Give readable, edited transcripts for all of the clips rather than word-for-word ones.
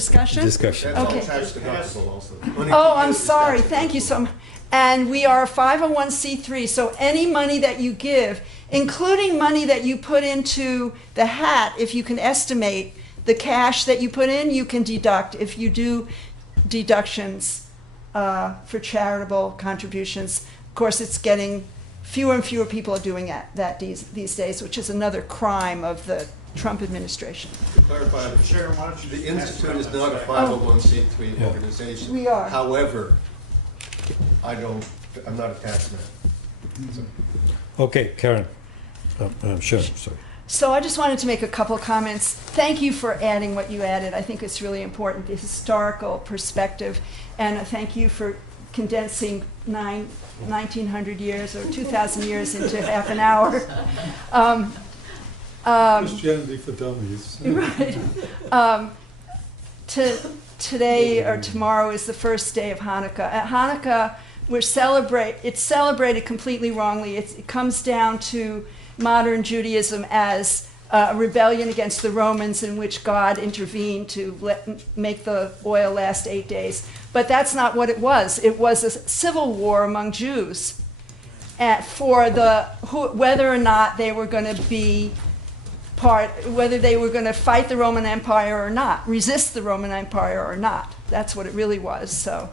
discussion? Discussion. Okay. Tax deductible also. Oh, I'm sorry. Thank you so much. And we are a 501c3, so any money that you give, including money that you put into the hat, if you can estimate the cash that you put in, you can deduct. If you do deductions for charitable contributions, of course, it's getting fewer and fewer people are doing that these days, which is another crime of the Trump administration. To clarify, Sharon, why don't you the Institute is not a 501c3 organization. We are. However, I'm not a tax man. So. Okay, Karen. Sure, sorry. So I just wanted to make a couple of comments. Thank you for adding what you added. I think it's really important, the historical perspective. And thank you for condensing 1900 years or 2,000 years into half an hour. Christianity for dummies. Right. Today or tomorrow is the first day of Hanukkah. At Hanukkah, it's celebrated completely wrongly. It comes down to modern Judaism as a rebellion against the Romans in which God intervened to make the oil last 8 days. But that's not what it was. It was a civil war among Jews for whether or not they were going to be whether they were going to fight the Roman Empire or not, resist the Roman Empire or not. That's what it really was. So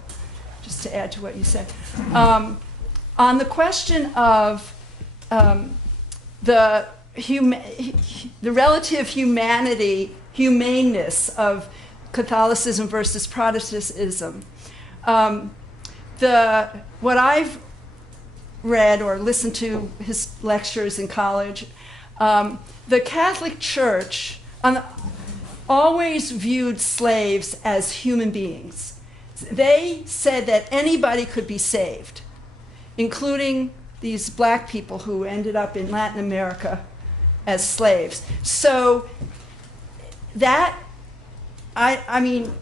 just to add to what you said. On the question of the relative humaneness of Catholicism versus Protestantism, what I've read or listened to his lectures in college, the Catholic Church always viewed slaves as human beings. They said that anybody could be saved, including these black people who ended up in Latin America as slaves. So that, I mean,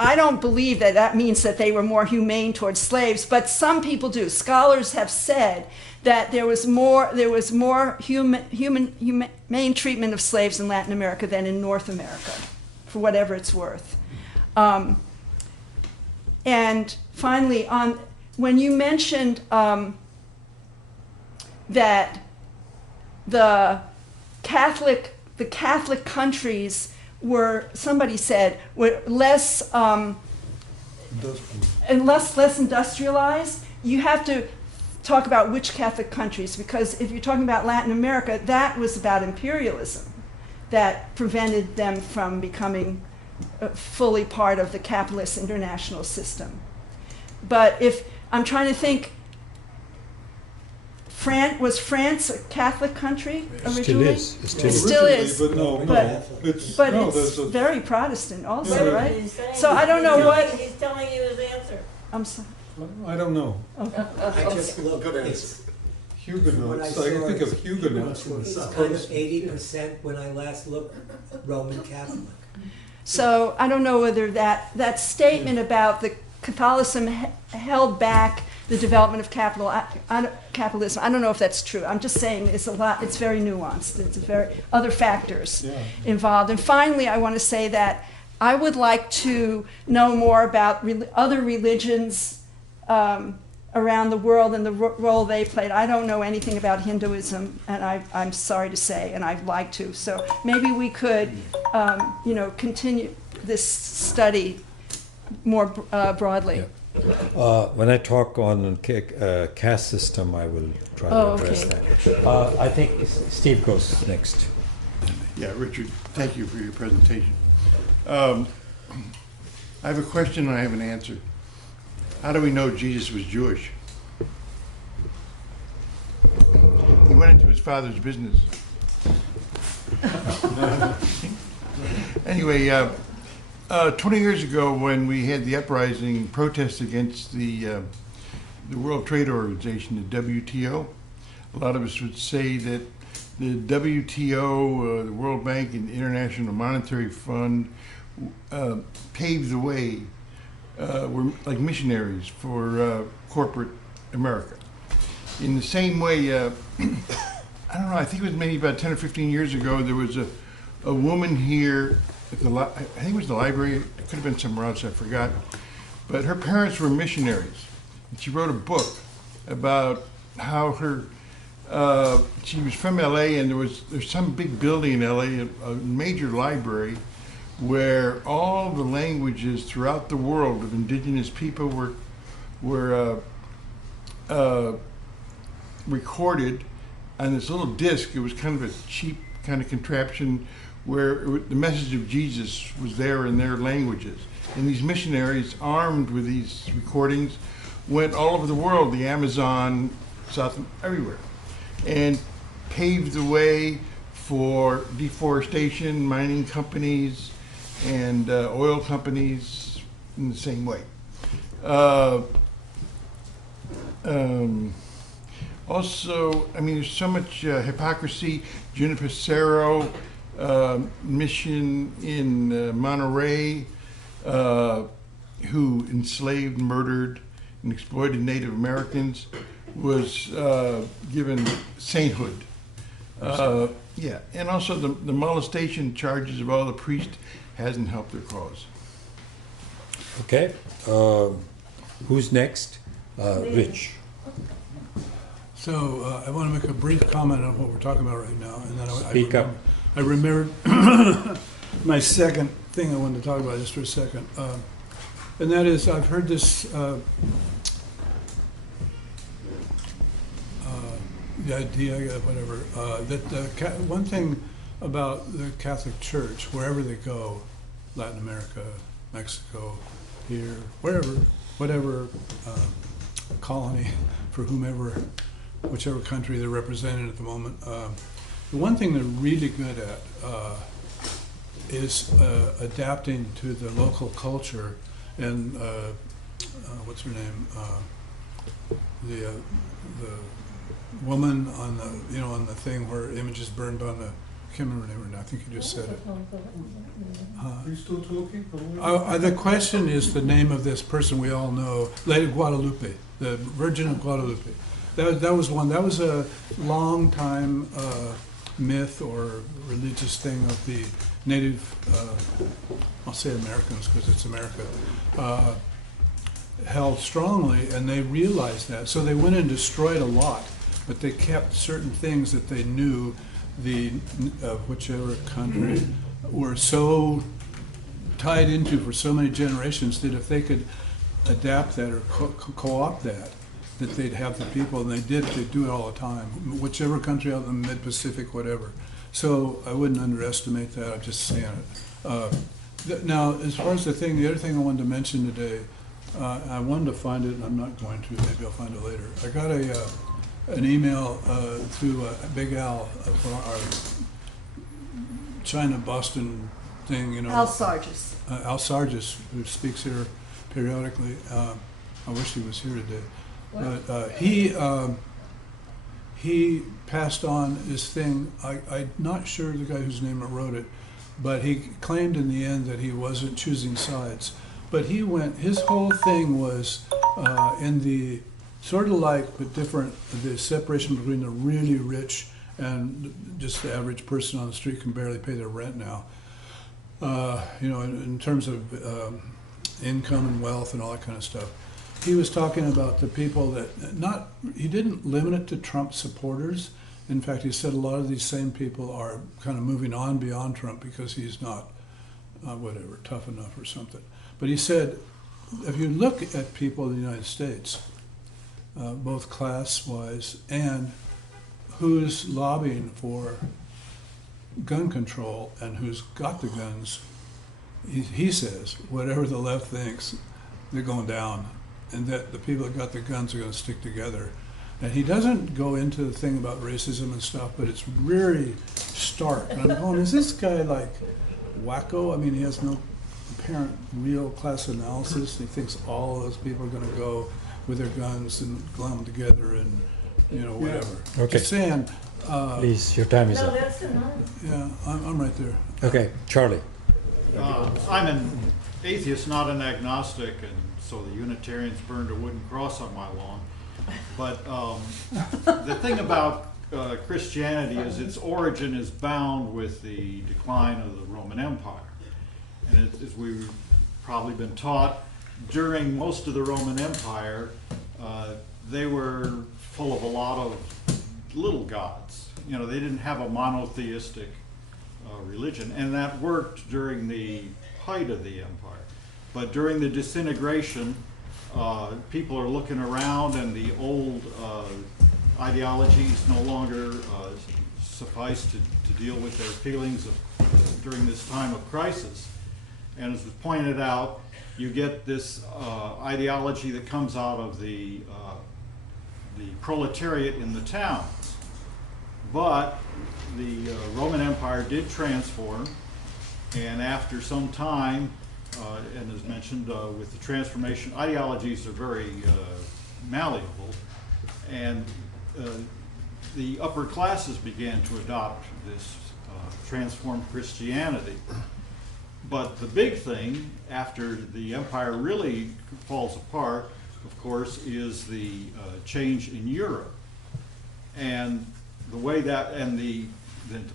I don't believe that means that they were more humane towards slaves, but some people do. Scholars have said that there was more humane treatment of slaves in Latin America than in North America, for whatever it's worth. And finally, when you mentioned that the Catholic countries were, somebody said, were less industrialized, you have to talk about which Catholic countries, because if you're talking about Latin America, that was about imperialism that prevented them from becoming fully part of the capitalist international system. But if I'm trying to think, was France a Catholic country originally? It still is. But no, it's very Protestant also, right? He's So I don't know what. He's telling you his answer. I'm sorry. I don't know. I just looked. Good answer. It's Huguenots. I think of Huguenots. kind of 80% when I last looked Roman Catholic. So I don't know whether that statement about the Catholicism held back the development of capitalism. I don't know if that's true. I'm just saying it's very nuanced. It's other factors involved. And finally, I want to say that I would like to know more about other religions around the world and the role they played. I don't know anything about Hinduism, and I'm sorry to say, and I'd like to. So maybe we could, continue this study more broadly. Yeah. When I talk on caste system, I will try to address that. I think Steve goes next. Yeah, Richard, thank you for your presentation. I have a question and I have an answer. How do we know Jesus was Jewish? He went into his father's business. Anyway, 20 years ago when we had the uprising protest against the World Trade Organization, the WTO, a lot of us would say that the WTO, the World Bank and the International Monetary Fund paved the way, were like missionaries for corporate America. In the same way, I don't know, I think it was maybe about 10 or 15 years ago, there was a woman here at the I think it was the library. It could have been somewhere else. I forgot. But her parents were missionaries, and she wrote a book about how her. She was from LA, and there's some big building in LA, a major library, where all the languages throughout the world of indigenous people were recorded on this little disc. It was kind of a cheap kind of contraption where the message of Jesus was there in their languages. And these missionaries, armed with these recordings, went all over the world, the Amazon, everywhere, and paved the way for deforestation, mining companies, and oil companies in the same way. Also, I mean, there's so much hypocrisy. Juniper Cerro mission in Monterey, who enslaved, murdered, and exploited Native Americans, was given sainthood. Yeah, and also the molestation charges of all the priests hasn't helped their cause. Okay. Who's next? Rich. So I want to make a brief comment on what we're talking about right now, and then Speak up. I remembered my second thing I wanted to talk about just for a second, and that is I've heard this the idea, whatever, that one thing about the Catholic Church, wherever they go, Latin America, Mexico, here, wherever, whatever colony for whomever, whichever country they're represented at the moment, the one thing they're really good at is adapting to the local culture. And what's her name? The woman on the on the thing where images burned on the. I can't remember her name. I think you just said it. Are you still talking? The question is the name of this person we all know, Lady Guadalupe, the Virgin of Guadalupe. That was one. That was a long time myth or religious thing of the native, I'll say Americans because it's America, held strongly, and they realized that. So they went and destroyed a lot, but they kept certain things that they knew the whichever country were so tied into for so many generations that if they could adapt that or co-opt that they'd have the people, and they do it all the time, whichever country out in the mid-Pacific, whatever. So I wouldn't underestimate that. I'm just saying it. Now, as far as the other thing I wanted to mention today, I wanted to find it, and I'm not going to. Maybe I'll find it later. I got an email through Big Al from our China Boston thing. Al Sargis. Al Sargis, who speaks here periodically. I wish he was here today. But he passed on this thing. I'm not sure the guy whose name wrote it, but he claimed in the end that he wasn't choosing sides. But his whole thing was in the sort of like, but different, the separation between the really rich and just the average person on the street can barely pay their rent now. In terms of income and wealth and all that kind of stuff. He was talking about the people that he didn't limit it to Trump supporters. In fact, he said a lot of these same people are kind of moving on beyond Trump because he's not, tough enough or something. But he said, if you look at people in the United States, both class-wise and who's lobbying for gun control and who's got the guns, he says, whatever the left thinks, they're going down. And that the people that got the guns are going to stick together. And he doesn't go into the thing about racism and stuff, but it's very stark. And I'm going, is this guy like wacko? I mean, he has no apparent real class analysis. He thinks all of those people are going to go with their guns and glom together and, whatever. Okay. Just saying. Please, your time is up. that's enough. Yeah, I'm right there. Okay, Charlie. I'm an atheist, not an agnostic, and so the Unitarians burned a wooden cross on my lawn. But the thing about Christianity is its origin is bound with the decline of the Roman Empire. And as we've probably been taught, during most of the Roman Empire, they were full of a lot of little gods. You know, they didn't have a monotheistic religion, and that worked during the height of the empire. But during the disintegration, people are looking around, and the old ideologies no longer suffice to deal with their feelings during this time of crisis. And as was pointed out, you get this ideology that comes out of the proletariat in the towns. But the Roman Empire did transform, and after some time, and as mentioned with the transformation, ideologies are very malleable, and the upper classes began to adopt this transformed Christianity. But the big thing after the empire really falls apart, of course, is the change in Europe. And the way that, and the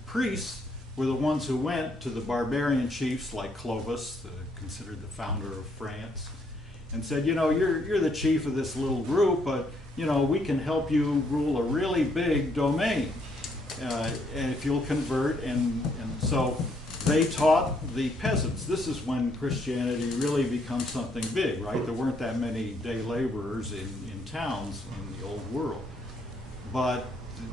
priests were the ones who went to the barbarian chiefs like Clovis, considered the founder of France, and said, you know, you're the chief of this little group, but you know, we can help you rule a really big domain, and if you'll convert. And so they taught the peasants. This is when Christianity really becomes something big, right? There weren't that many day laborers in towns in the old world. But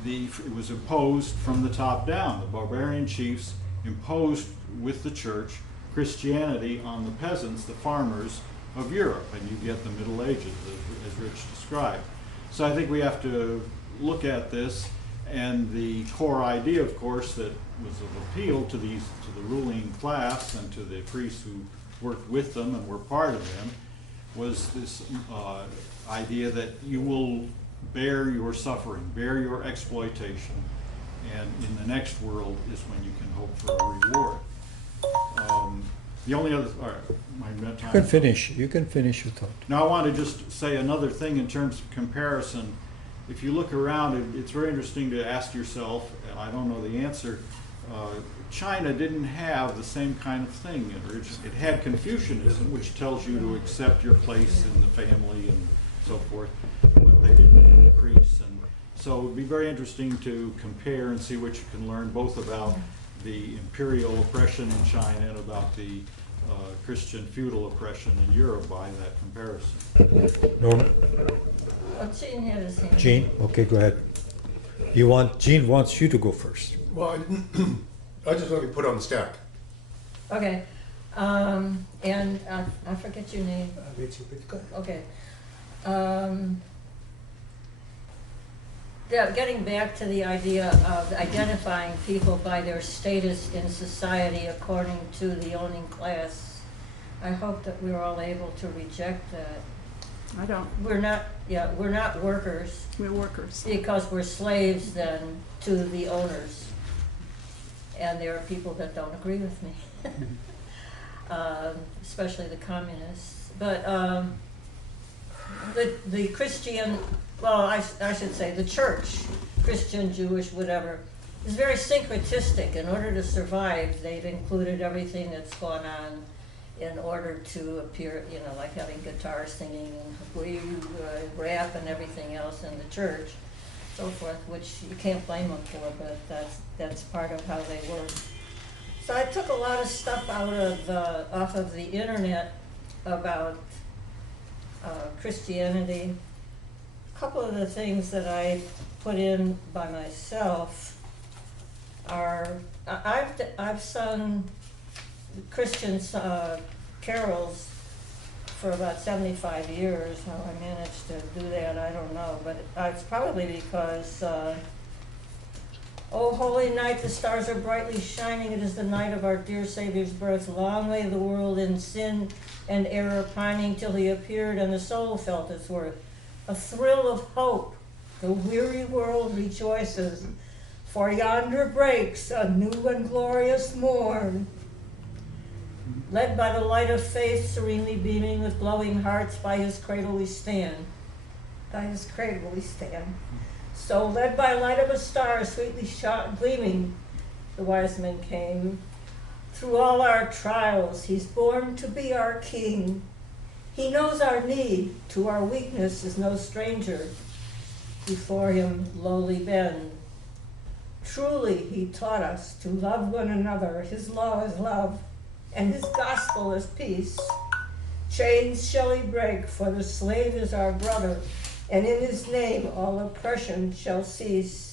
it was imposed from the top down. The barbarian chiefs imposed with the church Christianity on the peasants, the farmers of Europe, and you get the Middle Ages, as Rich described. So I think we have to look at this, and the core idea, of course, that was of appeal to the ruling class and to the priests who worked with them and were part of them, was this idea that you will bear your suffering, bear your exploitation, and in the next world is when you can hope for a reward. The only other, all right, my time. You can finish. You can finish your thought. Now I want to just say another thing in terms of comparison. If you look around, it's very interesting to ask yourself, and I don't know the answer, China didn't have the same kind of thing. It had Confucianism, which tells you to accept your place in the family and so forth, but they didn't increase. And so it would be very interesting to compare and see what you can learn both about the imperial oppression in China and about the Christian feudal oppression in Europe by that comparison. Norman? Gene had his hand. Gene? Okay, go ahead. Gene wants you to go first. Well, I just want to be put on the stack. Okay. And I forget your name. Richard, go ahead. Okay. Yeah, getting back to the idea of identifying people by their status in society according to the owning class, I hope that we're all able to reject that. I don't. We're not workers. We're workers. Because we're slaves then to the owners. And there are people that don't agree with me, especially the communists. But the Christian, well, I should say the church, Christian, Jewish, whatever, is very syncretistic. In order to survive, they've included everything that's gone on in order to appear, you know, like having guitar singing and rap and everything else in the church, so forth, which you can't blame them for, but that's part of how they work. So I took a lot of stuff off of the internet about Christianity. A couple of the things that I put in by myself are, I've sung Christian carols for about 75 years. How I managed to do that, I don't know, but it's probably because oh, holy night, the stars are brightly shining. It is the night of our dear Savior's birth. Long lay the world in sin and error pining till he appeared and the soul felt its worth. A thrill of hope, the weary world rejoices, for yonder breaks a new and glorious morn. Led by the light of faith, serenely beaming with glowing hearts, by his cradle we stand. By his cradle we stand. So led by light of a star, sweetly gleaming, the wise men came Through all our trials, he's born to be our king. He knows our need, to our weakness is no stranger. Before him lowly bend. Truly he taught us to love one another. His law is love, and his gospel is peace. Chains shall he break, for the slave is our brother, and in his name all oppression shall cease.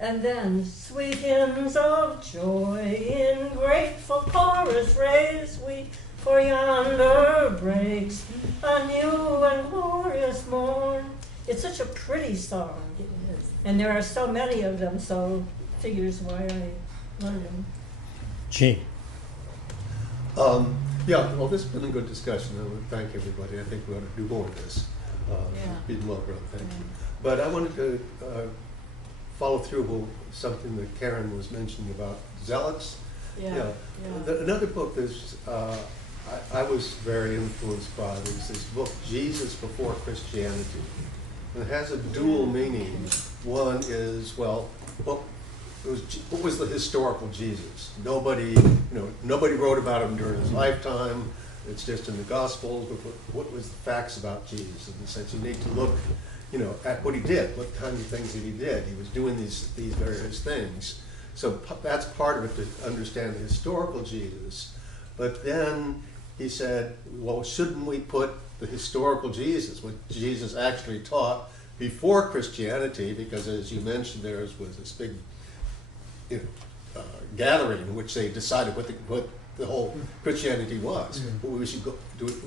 And then sweet hymns of joy in grateful chorus raise we, for yonder breaks a new and glorious morn. It's such a pretty song. It is. And there are so many of them, so figures why I learned them. Gene. Yeah, well, this has been a good discussion. I want to thank everybody. I think we ought to do more of this. It's been well run, thank you. But I wanted to follow through with something that Karen was mentioning about zealots. Another book that's I was very influenced by is this book, Jesus Before Christianity. And it has a dual meaning. One is, well, what was the historical Jesus? Nobody wrote about him during his lifetime. It's just in the Gospels. But what was the facts about Jesus? In the sense, you need to look, at what he did, what kind of things that he did. He was doing these various things. So that's part of it, to understand the historical Jesus. But then he said, well, shouldn't we put the historical Jesus, what Jesus actually taught before Christianity, because as you mentioned, there was this big gathering in which they decided what the whole Christianity was. But we should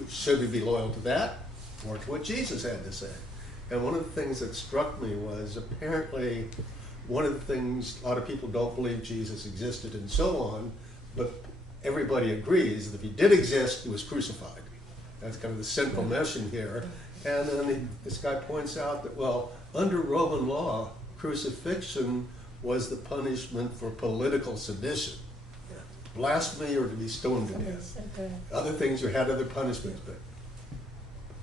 should we be loyal to that or to what Jesus had to say? And one of the things that struck me was apparently one of the things, a lot of people don't believe Jesus existed and so on, but everybody agrees that if he did exist, he was crucified. That's kind of the central mission here. And then this guy points out that, well, under Roman law, crucifixion was the punishment for political sedition. Blasphemy or to be stoned to death. Other things had other punishments,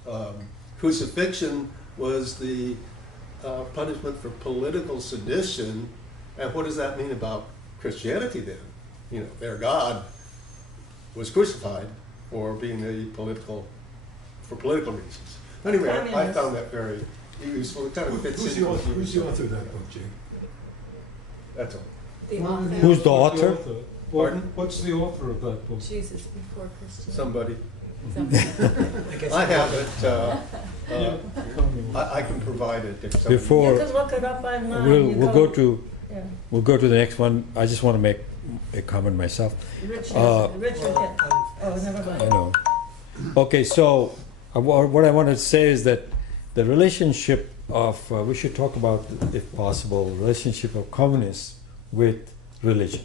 but crucifixion was the punishment for political sedition. And what does that mean about Christianity then? Their God was crucified for being for political reasons. Anyway, I found that very useful. It kind of fits in. Who's the author of that book, Jane? That's all. The author. Who's the author? Pardon? What's the author of that book? Jesus Before Christianity. Somebody. I I have it. I can provide it if somebody. Before You can look it up online. we'll go to the next one. I just want to make a comment myself. Richard, Uh, never mind. I know. Okay, so what I wanted to say is that the relationship of, we should talk about, if possible, the relationship of communists with religion.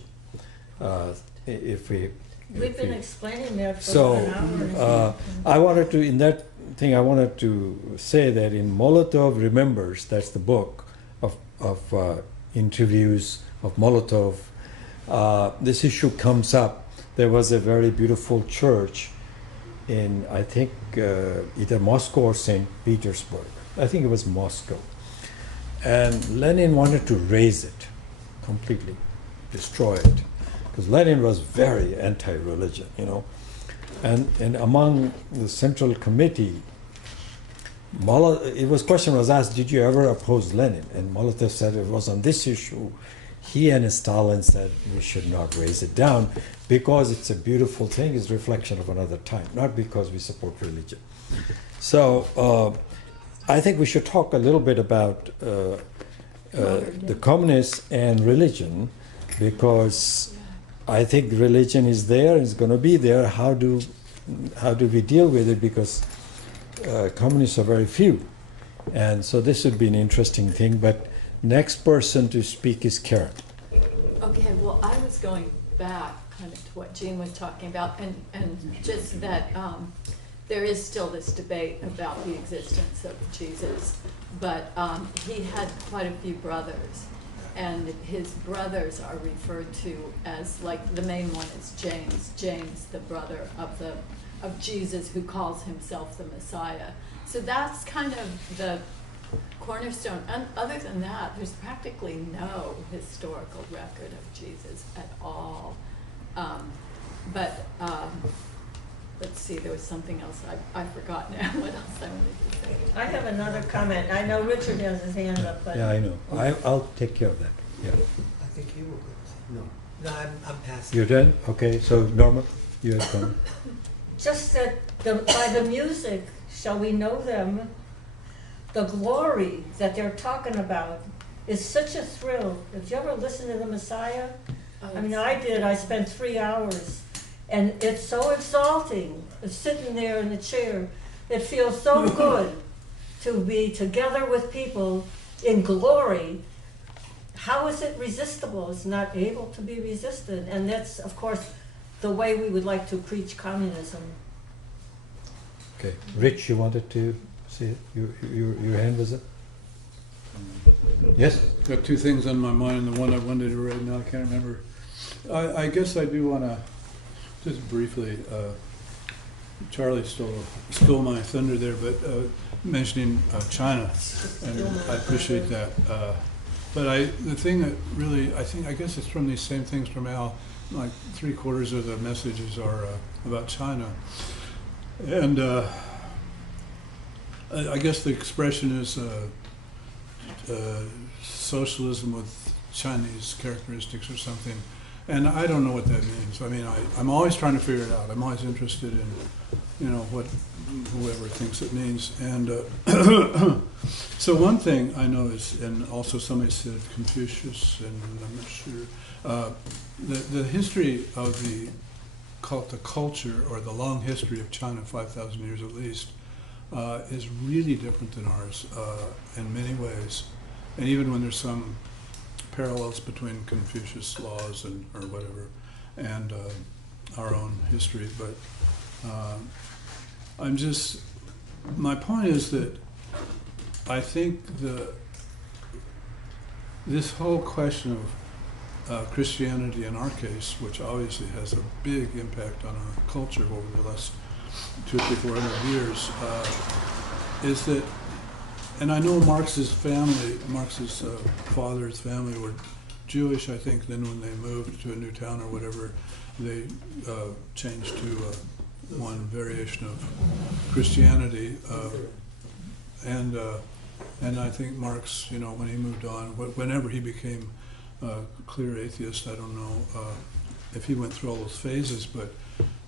We've been explaining that for So, an hour. I wanted to, in that thing, I wanted to say that in Molotov Remembers, that's the book of interviews of Molotov, this issue comes up. There was a very beautiful church in, I think, either Moscow or St. Petersburg. I think it was Moscow. And Lenin wanted to raze it completely, destroy it. Because Lenin was very anti-religion, and among the Central Committee, question was asked, did you ever oppose Lenin? And Molotov said it was on this issue. He and Stalin said we should not raise it down because it's a beautiful thing, it's a reflection of another time, not because we support religion. So I think we should talk a little bit about the communists and religion, because I think religion is there, it's going to be there. How do we deal with it? Because communists are very few. And so this would be an interesting thing. But next person to speak is Karen. Okay, well, I was going back kind of to what Jean was talking about, and just that there is still this debate about the existence of Jesus, but he had quite a few brothers. And his brothers are referred to as, like, the main one is James, the brother of Jesus, who calls himself the Messiah. So that's kind of the cornerstone. And other than that, there's practically no historical record of Jesus at all. But let's see, there was something else I forgot now. What else I wanted to say? I have another comment. I know Richard has his hand up, but. Yeah, I know. I'll take care of that. Yeah. I think you were good. No. No, I'm passing. You're done? Okay, so Norma, you have come. Just that by the music, shall we know them, the glory that they're talking about is such a thrill. Did you ever listen to the Messiah? I mean, I did. I spent 3 hours. And it's so exalting, sitting there in the chair. It feels so good to be together with people in glory. How is it resistible? It's not able to be resisted. And that's, of course, the way we would like to preach communism. Okay. Rich, you wanted to say it? Your hand was up? Yes? Got two things on my mind, and the one I wanted to right now, I can't remember. I guess I do want to, just briefly, Charlie stole my thunder there, but mentioning China, and I appreciate that. But the thing that really, I guess it's from these same things from Al, like 3/4 of the messages are about China. And I guess the expression is socialism with Chinese characteristics or something. And I don't know what that means. I mean, I'm always trying to figure it out. I'm always interested in, what whoever thinks it means. And so one thing I know is, and also somebody said Confucius, and I'm not sure, the history of the culture, or the long history of China, 5,000 years at least, is really different than ours in many ways. And even when there's some parallels between Confucius laws or whatever and our own history, but my point is that I think this whole question of Christianity in our case, which obviously has a big impact on our culture over the last 200, 300, 400 years, is that, and I know Marx's father's family were Jewish, I think. Then when they moved to a new town or whatever, they changed to one variation of Christianity. And I think Marx, when he moved on, whenever he became a clear atheist, I don't know if he went through all those phases, but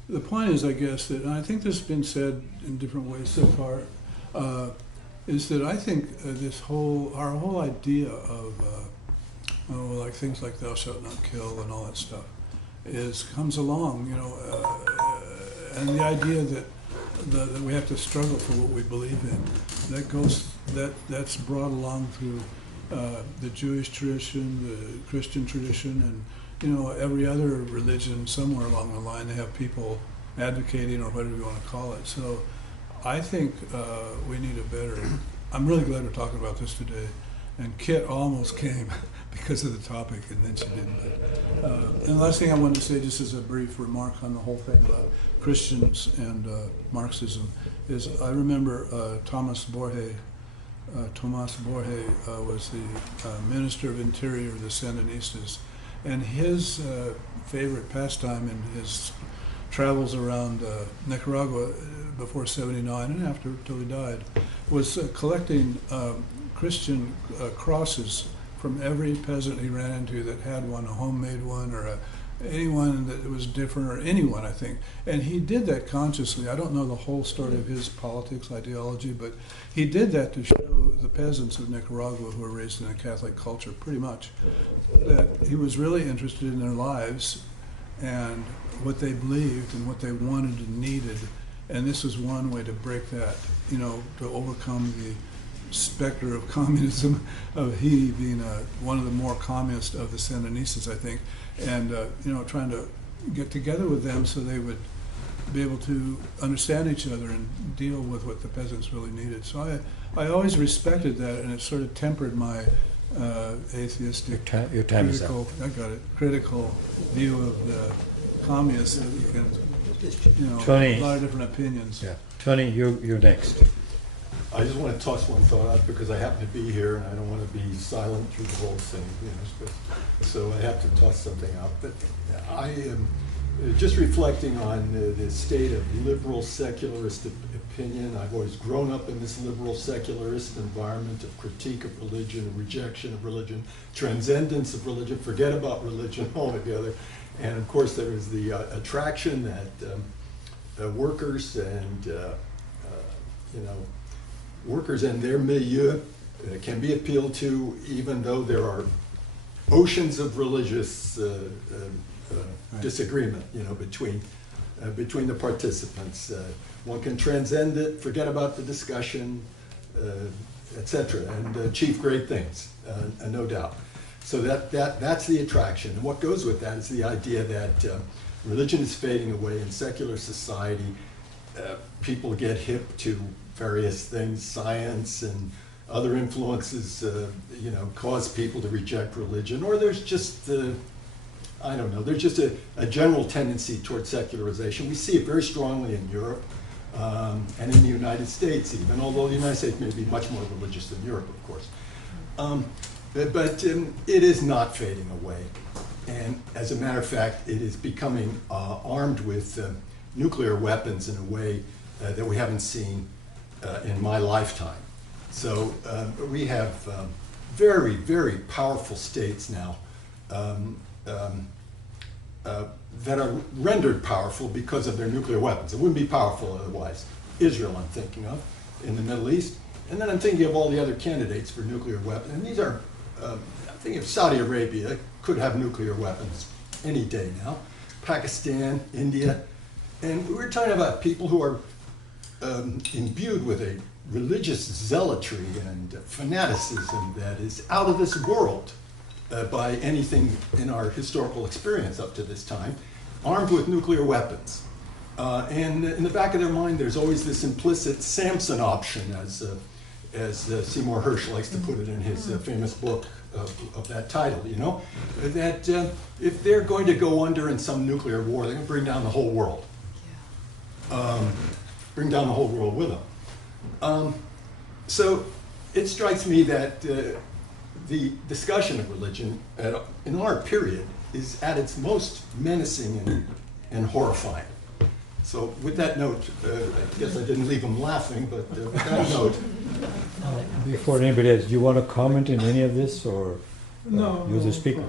the point is, I guess, that, and I think this has been said in different ways so far, is that I think our whole idea of like things like thou shalt not kill and all that stuff comes along, and the idea that we have to struggle for what we believe in, that's brought along through the Jewish tradition, the Christian tradition, and every other religion somewhere along the line. They have people advocating, or whatever you want to call it. So I think we need a better. I'm really glad we're talking about this today. And Kit almost came because of the topic, and then she didn't. And the last thing I wanted to say, just as a brief remark on the whole thing about Christians and Marxism, is I remember Thomas Borge was the Minister of Interior of the Sandinistas, and his favorite pastime in his travels around Nicaragua before '79 and after, till he died, was collecting Christian crosses from every peasant he ran into that had one, a homemade one, or anyone that was different, or anyone, I think. And he did that consciously. I don't know the whole story of his politics, ideology, but he did that to show the peasants of Nicaragua, who were raised in a Catholic culture, pretty much, that he was really interested in their lives and what they believed and what they wanted and needed. And this was one way to break that, to overcome the specter of communism, of he being one of the more communist of the Sandinistas, I think, and trying to get together with them so they would be able to understand each other and deal with what the peasants really needed. So I always respected that, and it sort of tempered my atheistic, your time is up. critical view of the communists. That you can, Tony, a lot of different opinions. Yeah, Tony, you're next. I just want to toss one thought out because I happen to be here and I don't want to be silent through the whole thing, so I have to toss something out. But just reflecting on the state of liberal secularist opinion. I've always grown up in this liberal secularist environment of critique of religion, rejection of religion, transcendence of religion, forget about religion altogether. And of course there is the attraction that workers and workers and their milieu can be appealed to, even though there are oceans of religious disagreement, between the participants. One can transcend it, forget about the discussion, etc., and achieve great things, no doubt. So that's the attraction. And what goes with that is the idea that religion is fading away in secular society. People get hip to various things, science and other influences, cause people to reject religion, or there's just, I don't know, there's just a general tendency toward secularization. We see it very strongly in Europe and in the United States even, although the United States may be much more religious than Europe, of course. But it is not fading away. And as a matter of fact, it is becoming armed with nuclear weapons in a way that we haven't seen in my lifetime. So we have very, very powerful states now that are rendered powerful because of their nuclear weapons. It wouldn't be powerful otherwise. Israel, I'm thinking of, in the Middle East. And then I'm thinking of all the other candidates for nuclear weapons. And these are, I'm thinking of Saudi Arabia, could have nuclear weapons any day now. Pakistan, India. And we're talking about people who are imbued with a religious zealotry and fanaticism that is out of this world by anything in our historical experience up to this time, armed with nuclear weapons. And in the back of their mind, there's always this implicit Samson option, as Seymour Hersh likes to put it in his famous book of that title, that if they're going to go under in some nuclear war, they're going to bring down the whole world. Bring down the whole world with them. So it strikes me that the discussion of religion in our period is at its most menacing and horrifying. So with that note, I guess I didn't leave them laughing, but with that note. Before anybody else, do you want to comment in any of this, or no, you're the speaker?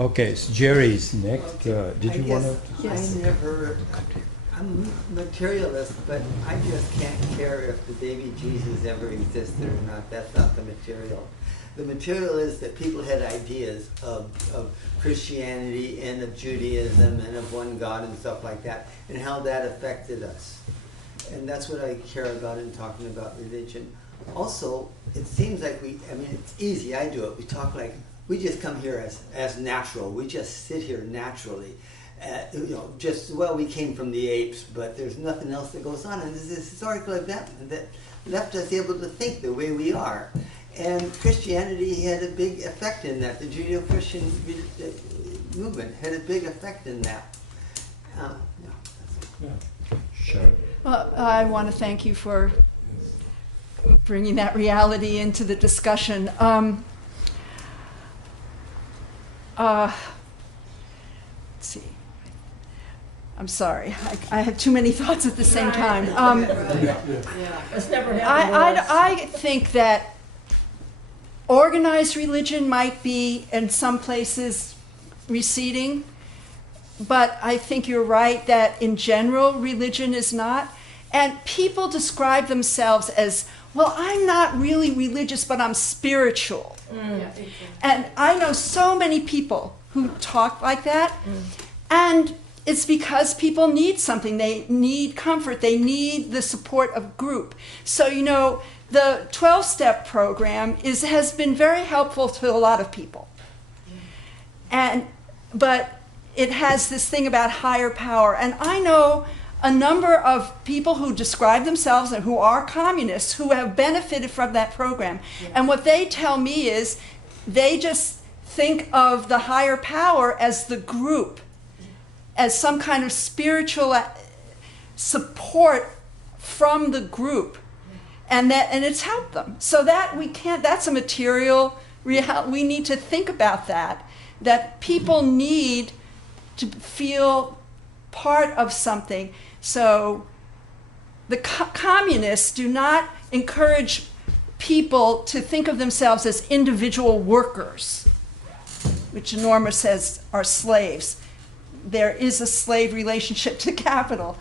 Okay, so Jerry's next. Did you want to? Yes. I'm materialist, but I just can't care if the baby Jesus ever existed or not. That's not the material. The material is that people had ideas of Christianity and of Judaism and of one God and stuff like that, and how that affected us. And that's what I care about in talking about religion. Also, it seems like it's easy, I do it. We talk like, we just come here as natural. We just sit here naturally. We came from the apes, but there's nothing else that goes on. And there's this historical event that left us able to think the way we are. And Christianity had a big effect in that. The Judeo-Christian movement had a big effect in that. Sure. Well, I want to thank you for bringing that reality into the discussion. Let's see. I'm sorry. I have too many thoughts at the same time. It's never happened. I think that organized religion might be, in some places, receding, but I think you're right that in general, religion is not. And people describe themselves as, well, I'm not really religious, but I'm spiritual. And I know so many people who talk like that, and it's because people need something. They need comfort. They need the support of group. So, the 12-step program has been very helpful to a lot of people. But it has this thing about higher power. And I know a number of people who describe themselves and who are communists who have benefited from that program. And what they tell me is they just think of the higher power as the group, as some kind of spiritual support from the group. And it's helped them. So that's a material reality. We need to think about that people need to feel part of something. So the communists do not encourage people to think of themselves as individual workers, which Norma says are slaves. There is a slave relationship to capital.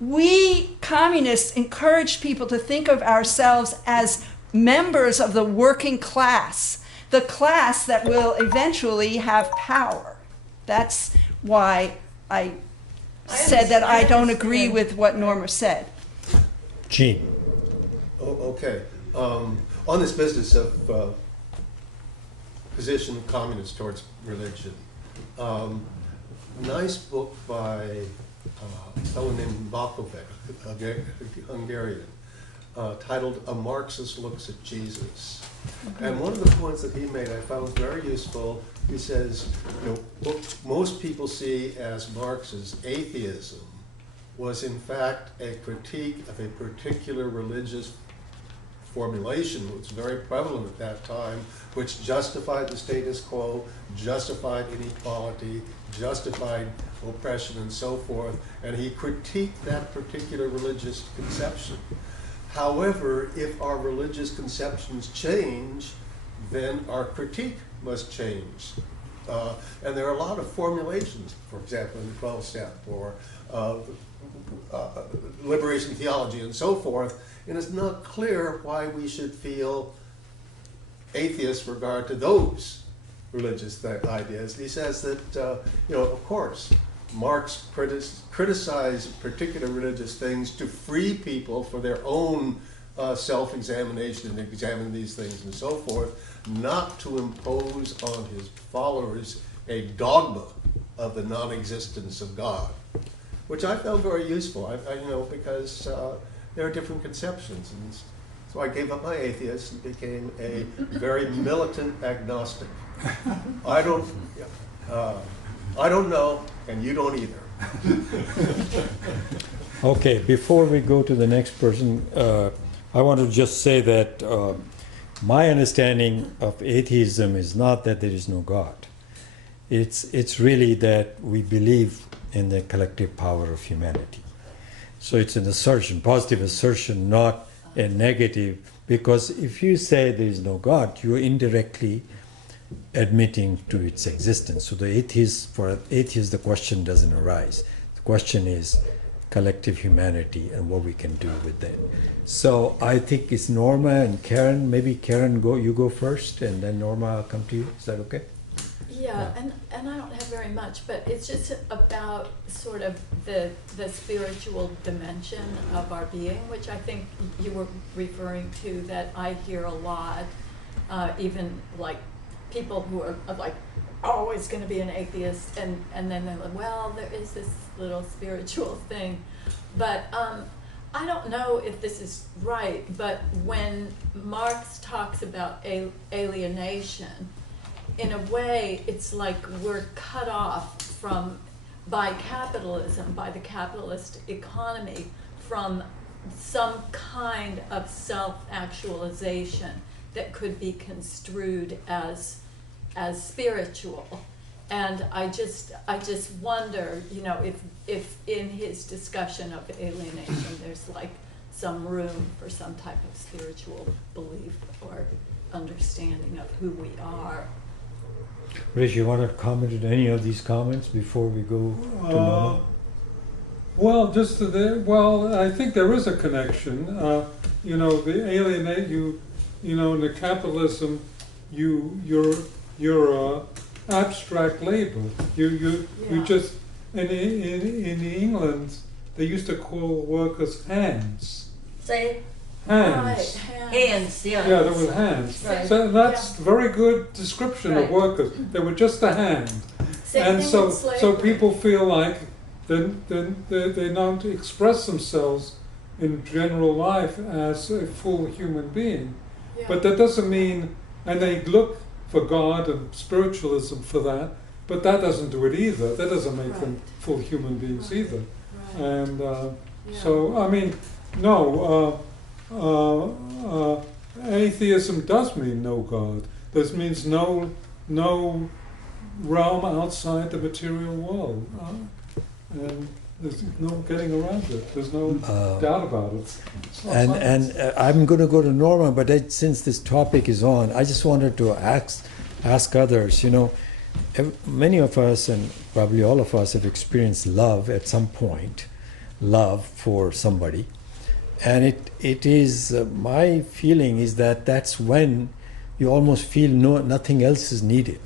We communists encourage people to think of ourselves as members of the working class, the class that will eventually have power. That's why I said that I don't agree with what Norma said. Gene. Okay. On this business of position of communists towards religion, nice book by a fellow named Bakovic, a Hungarian, titled A Marxist Looks at Jesus. And one of the points that he made I found very useful. He says, what most people see as Marx's atheism was in fact a critique of a particular religious formulation, which was very prevalent at that time, which justified the status quo, justified inequality, justified oppression, and so forth. And he critiqued that particular religious conception. However, if our religious conceptions change, then our critique must change. And there are a lot of formulations, for example, in the 12-step or liberation theology and so forth, and it's not clear why we should feel atheist with regard to those religious ideas. He says that, of course, Marx criticized particular religious things to free people for their own self-examination and examine these things and so forth, not to impose on his followers a dogma of the non-existence of God, which I found very useful. Because there are different conceptions, and so I gave up my atheist and became a very militant agnostic. I don't know, and you don't either. Okay, before we go to the next person, I want to just say that my understanding of atheism is not that there is no God. It's really that we believe in the collective power of humanity. So it's an assertion, positive assertion, not a negative, because if you say there is no God, you're indirectly admitting to its existence. So for atheists, the question doesn't arise. The question is collective humanity and what we can do with that. So I think it's Norma and Karen. Maybe Karen, you go first, and then Norma, I'll come to you. Is that okay? Yeah, and I don't have very much, but it's just about sort of the spiritual dimension of our being, which I think you were referring to, that I hear a lot, even like people who are like always going to be an atheist, and then they're like, well, there is this little spiritual thing. But I don't know if this is right, but when Marx talks about alienation, in a way, it's like we're cut off by capitalism, by the capitalist economy, from some kind of self-actualization that could be construed as spiritual. And I just wonder, if in his discussion of alienation, there's like some room for some type of spiritual belief or understanding of who we are. Rich, you want to comment on any of these comments before we go to Norma? Well, I think there is a connection. The alienate you. In the capitalism, you're abstract labor. You just in England they used to call workers hands. Say hands. Right, hands. Yeah. Yeah, there were hands. Right. So that's very good description of workers. They were just a hand. Same thing with slavery. So people feel like they don't express themselves in general life as a full human being. Yeah. But that doesn't mean, and they look for God and spiritualism for that, but that doesn't do it either. That doesn't make them full human beings either. Right. And so, I mean, no, atheism does mean no God. This means no realm outside the material world. And There's no getting around it. There's no doubt about it. It's not And science. I'm going to go to Norma, but since this topic is on, I just wanted to ask others. You know, many of us, and probably all of us, have experienced love at some point, love for somebody, and it is my feeling is that that's when you almost feel nothing else is needed.